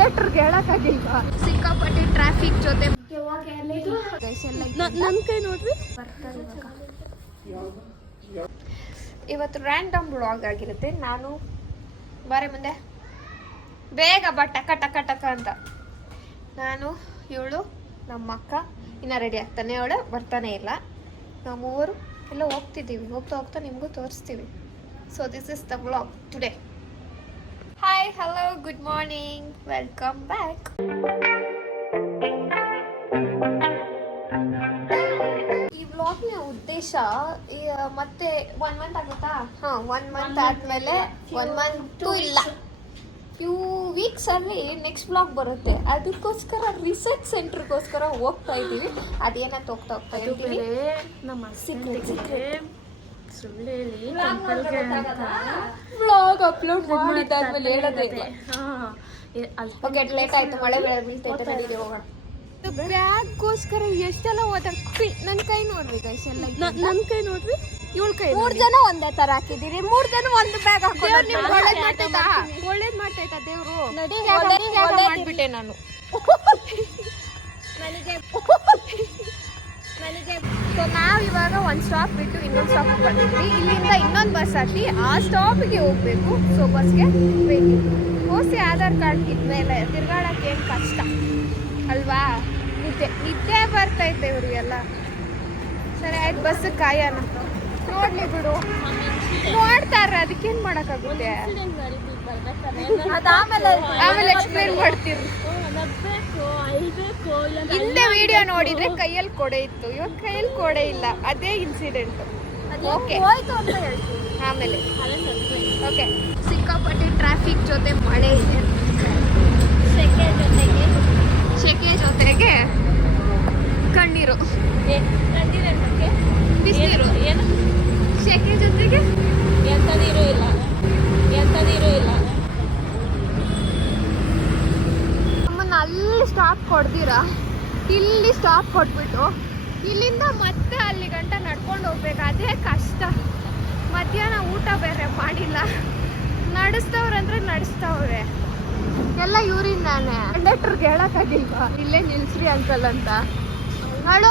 ಕಂಡಕ್ಟರ್ಗೆ ಹೇಳಕ್ಕಾಗಿಲ್ಲ. ಸಿಕ್ಕಾಪಟ್ಟೆ ಟ್ರಾಫಿಕ್ ಜೊತೆ ನನ್ನ ಕೈ ನೋಡ್ರಿ. ಇವತ್ತು ರ್ಯಾಂಡಮ್ ವ್ಲಾಗ್ ಆಗಿರುತ್ತೆ. ನಾನು ಬಾರೆ ಮುಂದೆ ಬೇಗ ಬಾ ಟಕ ಟಕ ಟಕ ಅಂತ. ನಾನು ಇವಳು ನಮ್ಮ ಅಕ್ಕ ಇನ್ನು ರೆಡಿ ಆಗ್ತಾನೆ, ಅವಳು ಬರ್ತಾನೆ ಇಲ್ಲ. ನಾವು ಮೂವರು ಎಲ್ಲ ಹೋಗ್ತಿದ್ದೀವಿ. ಹೋಗ್ತಾ ಹೋಗ್ತಾ ನಿಮಗೂ ತೋರಿಸ್ತೀವಿ. So this is the vlog today. Hi, hello, good morning, welcome back. ಈ ವ್ಲಾಗ್ನ ಉದ್ದೇಶ ಮತ್ತೆ 1 ಮಂತ್ ಆಗುತ್ತಾ? 1 ಮಂತ್ ಆದ್ಮೇಲೆ 1 ಮಂತು ಇಲ್ಲ, ಫ್ಯೂ ವೀಕ್ಸ್ ಅಲ್ಲಿ ನೆಕ್ಸ್ಟ್ ವ್ಲಾಗ್ ಬರುತ್ತೆ. ಅದಕ್ಕೋಸ್ಕರ ರಿಸರ್ಚ್ ಸೆಂಟರ್ಗೋಸ್ಕರ ಹೋಗ್ತಾ ಇದ್ದೀವಿ. ಅದೇನಂತ ಹೋಗ್ತಾ ಇದ್ದೀವಿ, ನಮ್ಮ ವ್ಲಾಗ್ ಅಪ್ಲೋಡ್ ಮಾಡಿದ್ದಾದ್ಮೇಲೆ ಹೇಳೋದೇ ಇಲ್ಲ. ಓಕೆ, ಲೇಟ್ ಆಯ್ತು, ಮಳೆ ಬೀಳ್ತೈತೆ, ನಡಿಗೆ ಹೋಗೋಣ. ಬ್ಯಾಗ್ಗೋಸ್ಕರ ಎಷ್ಟೆಲ್ಲ ಓದಾಡ್ತಿ. ನನ್ನ ಕೈ ನೋಡ್ರಿ ಗೈಸ್, ಎಲ್ಲ ನನ್ನ ಕೈ ನೋಡ್ರಿ. ಇವಳ ಕೈ 3 ಜನ ಒಂದೇ ತರ ಹಾಕಿದಿರಿ. 3 ಜನ ಒಂದು ಬ್ಯಾಗ್ ಹಾಕೊಂಡು ಒಳ್ಳೇದ್ ಮಾಡ್ತೈತಾ ದೇವ್ರು? ಮಾಡ್ಬಿಟ್ಟೆ ನಾನು. ಸೊ ನಾವು ಇವಾಗ ಒಂದು ಸ್ಟಾಪ್ ಬಿಟ್ಟು ಇನ್ನೊಂದು ಸ್ಟಾಪ್ ಬಂದಿದ್ವಿ. ಇಲ್ಲಿಂದ ಇನ್ನೊಂದು ಬಸ್ ಹತ್ತಿ ಆ ಸ್ಟಾಪಿಗೆ ಹೋಗ್ಬೇಕು. ಸೊ ಬಸ್ಗೆ ವೇಟಿಂಗ್. ಮೋಸ್ಟ್ಲಿ ಆಧಾರ್ ಕಾರ್ಡ್ ಇದ್ಮೇಲೆ ತಿರ್ಗಾಡಕ್ಕೆ ಏನು ಕಷ್ಟ ಅಲ್ವಾ? ನಿದ್ದೆ ಬರ್ತೈತೆ ಇವ್ರಿಗೆಲ್ಲ. ಸರಿ ಆಯ್ತು, ಬಸ್ ಕಾಯೋಣ. ನೋಡ್ಲಿ ಬಿಡು, ನೋಡ್ತಾರ, ಅದಕ್ಕೇನು ಮಾಡೋಕ್ಕಾಗುತ್ತೆ. ಆಮೇಲೆ ಎಕ್ಸ್ಪ್ಲೇನ್ ಮಾಡ್ತೀರಿ. ಹಿಂದೆ ವಿಡಿಯೋ ನೋಡಿದ್ರೆ ಕೈಯಲ್ಲಿ ಕೊಡೆ ಇತ್ತು, ಇವಾಗ ಕೈಯಲ್ಲಿ ಕೊಡೆ ಇಲ್ಲ. ಅದೇ ಇನ್ಸಿಡೆಂಟ್. ಓಕೆ, ಆಮೇಲೆ ಓಕೆ. ಸಿಕ್ಕಾಪಟ್ಟೆ ಟ್ರಾಫಿಕ್ ಜೊತೆ ಮಳೆ ಇದೆ, ಸೆಕೆ ಜೊತೆಗೆ ಕಣ್ಣೀರು, ಬಿಸಿನೀರು, ಸೆಕೆ ಜೊತೆಗೆ ಎಂಥದಿರೂ ಇಲ್ಲ. ನಮ್ಮನ್ನ ಅಲ್ಲಿ ಸ್ಟಾಪ್ ಕೊಡ್ದಿರಾ ಇಲ್ಲಿ ಸ್ಟಾಪ್ ಕೊಟ್ಬಿಟ್ಟು ಇಲ್ಲಿಂದ ಮತ್ತೆ ಅಲ್ಲಿ ಗಂಟ ನಡ್ಕೊಂಡು ಹೋಗ್ಬೇಕು. ಅದೇ ಕಷ್ಟ. ಮಧ್ಯಾಹ್ನ ಊಟ ಬೇರೆ ಮಾಡಿಲ್ಲ. ನಡೆಸ್ತವ್ರಂದ್ರೆ ನಡೆಸ್ತವ್ರೆ ಎಲ್ಲ ಇವರಿಂದಾನೆ. ಕಂಡಕ್ಟರ್ಗೆ ಹೇಳಕ್ಕಾಗಿಲ್ವಾ ಇಲ್ಲೇ ನಿಲ್ಸ್ರಿ ಅಂಕಲ್ ಅಂತ? ಹೇಳು,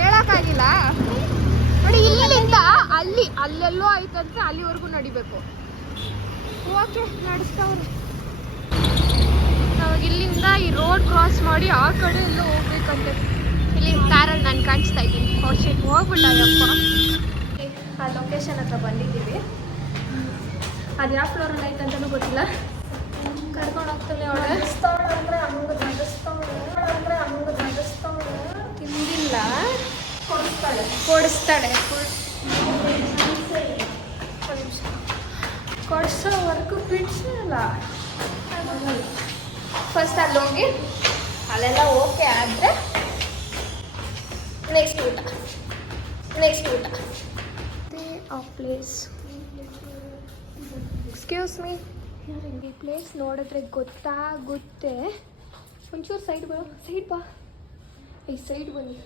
ಹೇಳಕ್ಕಾಗಿಲ್ಲ ನೋಡಿ. ಇಲ್ಲಿಂದ ಅಲ್ಲೆಲ್ಲೋ ಆಯ್ತಂದ್ರೆ ಅಲ್ಲಿವರೆಗೂ ನಡಿಬೇಕು. ಓಕೆ, ನಡೆಸ್ತವ್ರೆ. ನಾವು ಇಲ್ಲಿಂದ ಈ ರೋಡ್ ಕ್ರಾಸ್ ಮಾಡಿ ಆ ಕಡೆ ಎಲ್ಲ ಹೋಗ್ಬೇಕಂತೆ. ಇಲ್ಲಿ ಕಾರಲ್ಲಿ ನಾನು ಕಾಣಿಸ್ತಾ ಇದ್ದೀನಿ. ಹೋಗ್ಬಿಟ್ಟಪ್ಪ. ಆ ಲೊಕೇಶನ್ ಹತ್ರ ಬಂದಿದ್ದೀವಿ. ಅದು ಯಾವ ಫ್ಲೋರಲ್ಲಿ ಐತೆ ಅಂತಲೂ ಗೊತ್ತಿಲ್ಲ. ಕರ್ಕೊಂಡು ಹೋಗ್ತಾನೆ ಅವಳೆ. ತಿಂದಿಲ್ಲ, ಕೊಡಿಸ್ತಾಳೆ. ಕೊಡಿಸೋವರೆಗೂ ಬಿಡಿಸಲ್ಲ. ಫಸ್ಟ್ ಅಲ್ಲಿ ಹೋಗಿ ಅಲ್ಲೆಲ್ಲ ಓಕೆ ಆದರೆ ನೆಕ್ಸ್ಟ್ ಊಟ. ಆ ಪ್ಲೇಸ್, ಎಕ್ಸ್ಕ್ಯೂಸ್ ಮೀ, ಈ ಪ್ಲೇಸ್ ನೋಡಿದ್ರೆ ಗೊತ್ತಾಗುತ್ತೆ. ಒಂಚೂರು ಸೈಡ್ ಬಾ. ಈ ಸೈಡ್ ಬನ್ನಿ.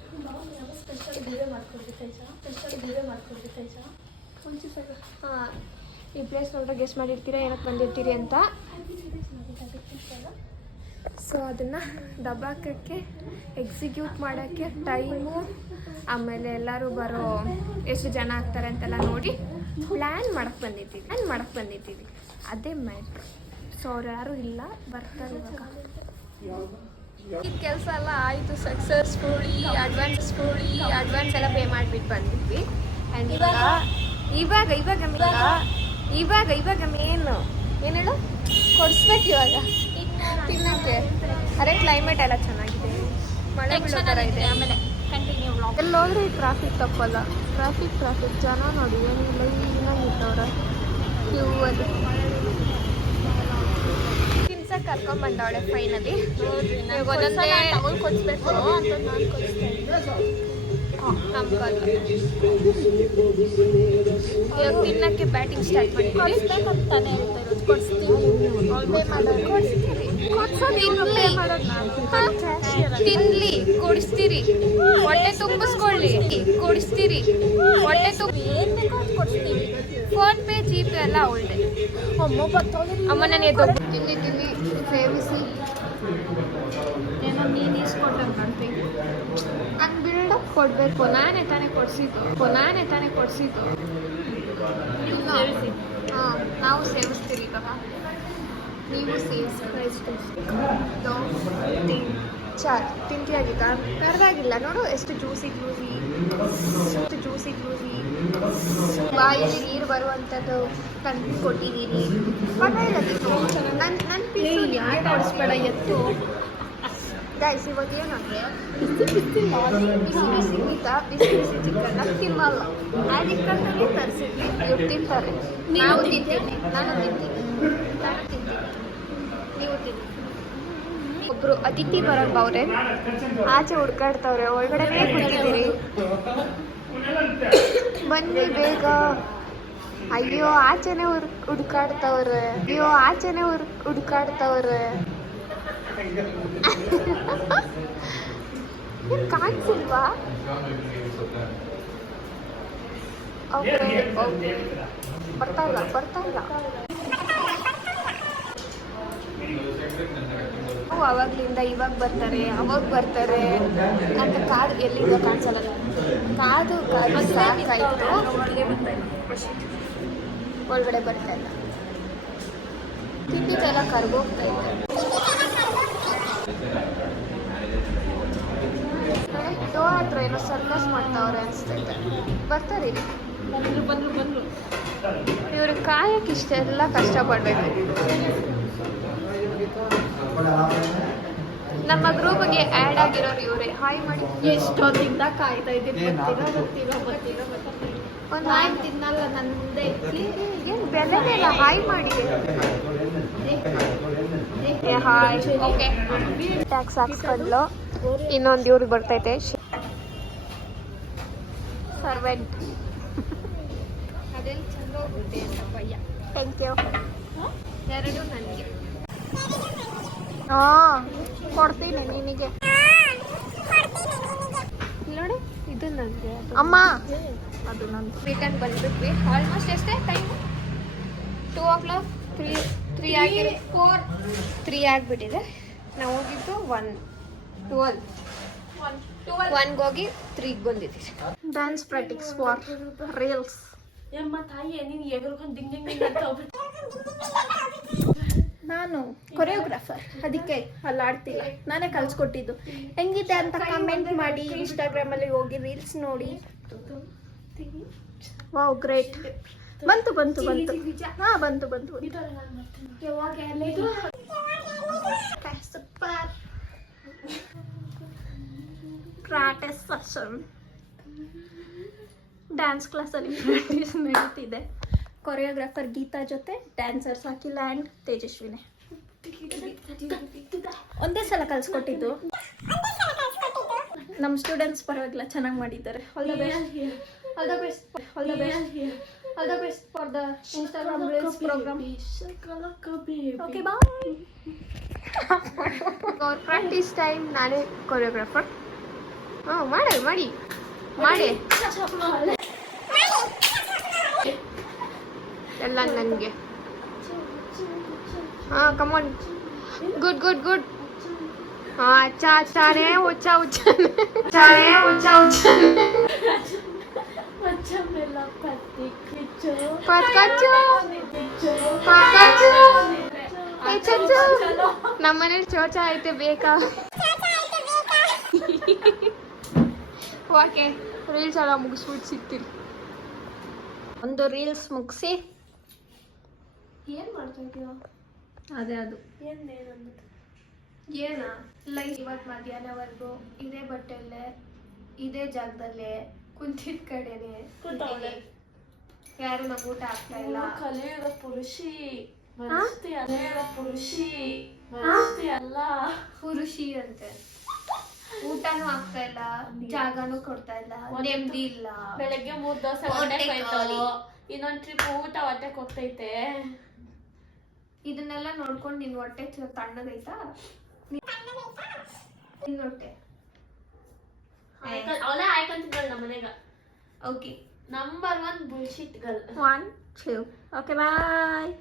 ಒಂಚೂರು ಸೈಡ್. ಹಾಂ, ಈ ಪ್ಲೇಸ್ ನೋಡ್ರೆ ಗೆಸ್ ಮಾಡಿರ್ತೀರಾ ಏನಕ್ಕೆ ಬಂದಿರ್ತೀರಿ ಅಂತ. ಸೊ ಅದನ್ನು ದಬ್ಬಾಕಕ್ಕೆ, ಎಕ್ಸಿಕ್ಯೂಟ್ ಮಾಡೋಕ್ಕೆ ಟೈಮು, ಆಮೇಲೆ ಎಲ್ಲರೂ ಬರೋ ಎಷ್ಟು ಜನ ಆಗ್ತಾರೆ ಅಂತೆಲ್ಲ ನೋಡಿ ಪ್ಲ್ಯಾನ್ ಮಾಡಕ್ಕೆ ಬಂದಿದ್ದೀವಿ. ಅದೇ ಮ್ಯಾಟ್ರ್. ಸೊ ಅವ್ರು ಯಾರೂ ಇಲ್ಲ, ಬರ್ತಾರೆ ಇವಾಗ. ಈ ಕೆಲಸ ಎಲ್ಲ ಆಯಿತು ಸಕ್ಸಸ್ಫುಲಿ. ಅಡ್ವಾನ್ಸ್ ಎಲ್ಲ ಪೇ ಮಾಡಿಬಿಟ್ಟು ಬಂದಿದ್ವಿ. ಆ್ಯಂಡ್ ಇವಾಗ ಮೇನು ಏನು ಹೇಳು, ಕೊಡಿಸ್ಬೇಕು ಇವಾಗ ತಿನ್ನೋಕ್ಕೆ. ಅದೇ ಕ್ಲೈಮೇಟ್ ಎಲ್ಲ ಚೆನ್ನಾಗಿದೆ, ಮಳೆ ಬೀಳೋ ಥರ ಇದೆ. ಆಮೇಲೆ ಕಂಟಿನ್ಯೂ ವ್ಲಾಗ್. ಎಲ್ಲೋದ್ರೆ ಟ್ರಾಫಿಕ್ ತಪ್ಪಲ್ಲ. ಟ್ರಾಫಿಕ್ ಜನ ನೋಡಿ ಏನಿಲ್ಲ, ಏನಾಗಿತ್ತವ್ರೆ ಕ್ಯೂ ಅಲ್ಲಿ. ತಿನ್ಸಕ್ಕೆ ಕರ್ಕೊಂಬಂದವಳೆ ಫೈನಲಿ. ಒಂದೊಂದೇ ಕೊಡಿಸ್ಬೇಕು ಅಂತ ನಾನು ನಮ್ಗಲ್ಲ. ಇವಾಗ ತಿನ್ನಕ್ಕೆ ಬ್ಯಾಟಿಂಗ್ ಸ್ಟಾರ್ಟ್ ಮಾಡಿ ಕೊಡಿಸ್ಬೇಕಂತಾನೆ ಹೇಳ್ತಾ ಇರೋದು. ತಿನ್ಲಿ, ಕೊಡಿಸ್ತೀರಿ, ಹೊಟ್ಟೆ ತುಂಬಿಸ್ಕೊಳ್ಳಿ, ಕೊಡಿಸ್ತೀರಿ, ಹೊಟ್ಟೆ ತುಂಬ. ಏನು ಬೇಕೋ ಅದು ಕೊಡಿಸ್ತೀವಿ. ಫೋನ್ ಪೇ, ಜಿ ಪೇ ಎಲ್ಲ ಅವಳದೆ. ಅಮ್ಮ ನಾನು ಎದ್ದು ತಿನ್ನಿ ತಿನ್ನಿ ಸೇವಿಸಿ ಏನೋ ನೀನು ಇಸ್ಕೊಟ್ಟಂಗೆ ಕಾಣ್ತೀನಿ. ನಾನು ಬಿಲ್ಡಪ್ ಕೊಡಬೇಕು, ನಾನೇ ತಾನೇ ಕೊಡಿಸಿದ್ದು. ಸೇರಿಸಿ. ಹಾಂ, ನಾವು ಸೇವಿಸ್ತೀವಿ ಇವಾಗ, ನೀವು ಸೇವಿಸಿ. ಚಾರ್ ತಿಂತಿಯಾಗಿದ್ದ ಕರ್ದಾಗಿಲ್ಲ ನೋಡು, ಎಷ್ಟು ಜ್ಯೂಸಿ ಬಾಯಲ್ಲಿ ನೀರು ಬರುವಂಥದ್ದು ಕೊಟ್ಟಿದ್ದೀನಿ. ಪರವಾಗಿಲ್ಲ, ನನ್ನ ಪೀಸು ಯಾಕೆ ಆಡಿಸ್ಬೇಡ ಎತ್ತು. ಗೈಸ್ ಇವತ್ತು ಏನಂದರೆ ಬಿಸಿ ಚಿಕನ್ನ ತಿನ್ನಲ್ಲ, ಅದಕ್ಕೆ ತರಿಸಿದ್ವಿ. ಇವ್ರು ತಿಂತಾರೆ, ನಾನು ತಿಂತೀನಿ, ನೀವು ತಿನ್ನಿ. ಒಬ್ರು ಅತಿಥಿ ಬರೋದು ಅವ್ರೆ, ಆಚೆ ಹುಡ್ಕಾಡ್ತವ್ರೆ, ಒಳಗಡೆನೇ ಕೂತಿದ್ದೀರಿ, ಬನ್ನಿ ಬೇಗ. ಅಯ್ಯೋ ಆಚೆನೆ ಹುಡ್ಕಾಡ್ತವ್ರೆ. ಏನ್ ಕಾಣಿಸಿಲ್ವಾ? ಬರ್ತಾ ಇಲ್ಲ. ಅವಾಗ್ಲಿಂದ ಇವಾಗ ಬರ್ತಾರೆ, ಅವಾಗ ಬರ್ತಾರೆ ಅಂತ ಕಾದು ಎಲ್ಲಿಂದ ಕಾಣಿಸಲ್ಲ. ಕಾದು ಸಾಕಾಯ್ತು, ಒಳಗಡೆ ಬರ್ತಾ ಇಲ್ಲ. ತಿಂಡಿದೆಲ್ಲ ಕರ್ಗೋಗ್ತಾ ಇದೆ. ಡೋರ್ ಹತ್ರ ಏನೋ ಸರ್ಕಸ್ ಮಾಡ್ತಾವ್ರೆ ಅನಿಸ್ತೈತೆ. ಬರ್ತಾರೆ, ಬಂದ್ರು. ಇವ್ರು ಕಾಯಕ್ಕೆ ಇಷ್ಟೆಲ್ಲ ಕಷ್ಟಪಡ್ಬೇಕು. ನಮ್ಮ ಗ್ರೂಪ್ಗೆ ಆ್ಯಡ್ ಆಗಿರೋರು ಇವರೇ. ಹಾಯ್ ಮಾಡಿ. ಎಷ್ಟೊಂದಿಂದ ಕಾಯ್ತಾ ಇದ್ದೀನಿ. ಒಂದು ನಾನು ತಿನ್ನಲ್ಲ, ನಂದೇ. ಏನು ಬೆಲೆನೇ ಇಲ್ಲ, ಹಾಯ್ ಮಾಡಿ. ಹಾಯ್. ಓಕೆ, ಟ್ಯಾಕ್ಸ್ ಹಾಕ್ಸ್ಕೊಂಡ್ಲು. ಇನ್ನೊಂದು ಇವ್ರಿಗೆ ಬರ್ತೈತೆ ಸರ್ವೆಂಟ್. ಅದೆಲ್ಲ ಚಂದ ಹೋಗುತ್ತೆ ಅಂತ ಭಯ. Thank you. ಎರಡು ನನಗೆ. ಹಾಂ, ಕೊಡ್ತೀನಿ ನಿನಗೆ. ನೋಡಿ, ಇದು ನನಗೆ. ಅಮ್ಮ, ಅದು ನನ್ನ ರಿಟರ್ನ್ ಬಂದ್ಬಿಟ್ವಿ. ಆಲ್ಮೋಸ್ಟ್ ಎಷ್ಟೇ ಟೈಮ್? 2 o'clock, 3 ಆಗಿದೆ. 3 ಆಗಿಬಿಟ್ಟಿದೆ. ನಾವು ಹೋಗಿದ್ದು 1:12 ಹೋಗಿ 3 ಬಂದಿದ್ದೀವಿ. Dance practice for reels. ಯಮ್ಮ ತಾಯಿ, ನೀನು ಎಗರ್ಕೊಂಡು ದಿಂಗ್ ಅಂತ ಹೋಗ್ಬಿಟ್ಟು. ನಾನು ಕೊರಿಯೋಗ್ರಾಫರ್, ಅದಕ್ಕೆ ಅಲ್ಲಿ ಆಡ್ತಿಲ್ಲ, ನಾನೇ ಕಲ್ಸ್ಕೊಟ್ಟಿದ್ದು. ಹೆಂಗಿದೆ ಅಂತ ಕಮೆಂಟ್ ಮಾಡಿ, ಇನ್ಸ್ಟಾಗ್ರಾಮಲ್ಲಿ ಹೋಗಿ ರೀಲ್ಸ್ ನೋಡಿ. Wow, great. ಬಂತು ಹಾಂ, ಬಂತು. ಸೂಪರ್. Practice session. ಡ್ಯಾನ್ಸ್ ಕ್ಲಾಸಲ್ಲಿ ಪ್ರಾಕ್ಟೀಸ್ ನಡೀತಿದೆ. ಕೊರಿಯೋಗ್ರಾಫರ್ ಗೀತಾ ಜೊತೆ ಡ್ಯಾನ್ಸರ್ಸ್ ಅಖಿಲ ಆ್ಯಂಡ್ ತೇಜಸ್ವಿನಿ. ಒಂದೇ ಸಲ ಕಲಿಸ್ಕೊಟ್ಟಿದ್ದು. ನಮ್ಮ ಸ್ಟೂಡೆಂಟ್ಸ್ ಪರವಾಗಿಲ್ಲ, ಚೆನ್ನಾಗಿ ಮಾಡಿದ್ದಾರೆ. All the best for the Instagram reels program. Okay, bye. ಅವ್ರ ಪ್ರಾಕ್ಟೀಸ್ ಟೈಮ್, ನಾನೇ ಕೊರಿಯೋಗ್ರಾಫರ್. ಹಾಂ, ಮಾಡಿ ಎಲ್ಲ ನನಗೆ. ಹಾಂ, ಕಮಾನ್. ಗುಡ್. ಹಾಂ, ಚಾರೆ ಉಚ್ಚ ನಮ್ಮನೇಲಿ ಚೋಚ ಐತೆ ಬೇಕಾ? ಓಕೆ, ರೀಲ್ಸ್ ಎಲ್ಲ ಮುಗಿಸ್ಬಿಟ್ಟು ಸಿಗ್ತೀನಿ. ಒಂದು ರೀಲ್ಸ್ ಮುಗಿಸಿ ಏನು ಮಾಡ್ತಾ ಇದೀಯ? ಅದೇ ಅದು ಏನ ಲೈಕ್ ಇವತ್ತು ಮಧ್ಯಾಹ್ನವರೆಗೂ ಇದೇ ಬಟ್ಟೆಲ್ಲೇ ಇದೇ ಜಾಗದಲ್ಲೇ ಕುಂತಿದ್ದ ಕಡೆನೆ ಯಾರು ನಮ್ಗೆ ಊಟ ಆಗ್ತಾ ಇಲ್ಲ. ಕಲಿಯುವ ಪುರುಷಿ ಪುರುಷಿ ಅಂತೆ. ಊಟನೂ ಆಗ್ತಾ ಇಲ್ಲ, ಜಾಗನೂ ಕೊಡ್ತಾ ಇಲ್ಲ, ನೆಮ್ಮದಿ ಇಲ್ಲ. ಬೆಳಗ್ಗೆ 3 ದೋಸೆ ಹೊಟ್ಟೆಗೆ, ಇನ್ನೊಂದು ಟ್ರಿಪ್ ಊಟ ಹೊಟ್ಟೆಗೆ ಹೋಗ್ತೈತೆ. ಇದನ್ನೆಲ್ಲ ನೋಡ್ಕೊಂಡು ನಿನ್ ಹೊಟ್ಟೆ ತಣ್ಣಗೈತಾ? ನಿನ್ ಹೊಟ್ಟೆ ಅವಳೇ ಆಯ್ಕೊಂತಿದ್ದಾಳೆ ನಮ್ಮ ಮನೆಗ. Okay, number 1 bullshit girl. 1 2 okay, ಬಾಯ್.